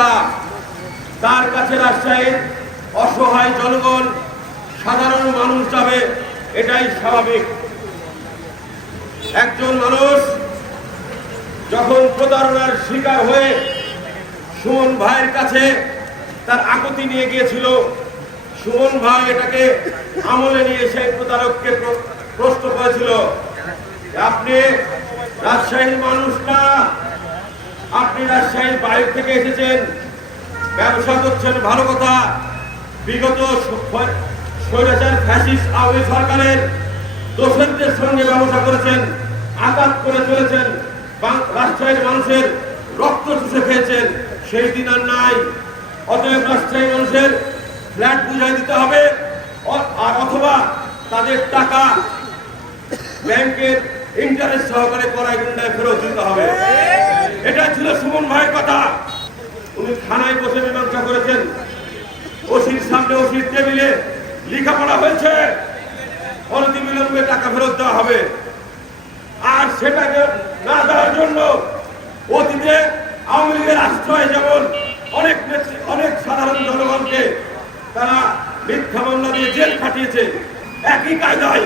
নেতা, তার কাছে রাজশাহীর অসহায় জনগণ, সাধারণ মানুষ যাবে, এটাই স্বাভাবিক। একজন মানুষ যখন প্রতারণার শিকার হয়ে সুমন ভাইয়ের কাছে তার আকুতি নিয়ে গিয়েছিল, সুমন ভাই এটাকে আমলে নিয়ে সেই প্রতারককে প্রশ্ন করেছিল, আপনি রাজশাহীর মানুষ না, আপনি রাজশাহীর বাইরে থেকে এসেছেন, ব্যবসা করছেন, ভালো কথা। বিগত স্বৈরাচার ফ্যাসিস্ট আওয়ামী সরকারের দোষরদের সঙ্গে ব্যবসা করেছেন, আঘাত করে চলেছেন, রাজশাহীর মানুষের রক্ত চুষে খেয়েছেন, সেই দিন আর নাই। অতএব রাজশাহী মানুষের ফ্ল্যাট বুঝাই দিতে হবে, আর অথবা তাদের টাকা ব্যাংকের ইন্টারেস্ট সহকারে করাই গুন্ডায় ফেরত দিতে হবে। এটা ছিল সুমন ভাইয়ের কথা। উনি থানায় বসে মীমাংসা করেছেন, ওসির সামনে ওসির টেবিলে লেখাপড়া হয়েছে, অনতিবিলম্বে টাকা ফেরত দেওয়া হবে। আর সেটাকে না দেওয়ার জন্য অতীতে আওয়ামী লীগের আশ্রয় যেমন অনেক সাধারণ জনগণকে তারা মিথ্যা মামলা দিয়ে জেল খাটিয়েছে, একই কায়দায়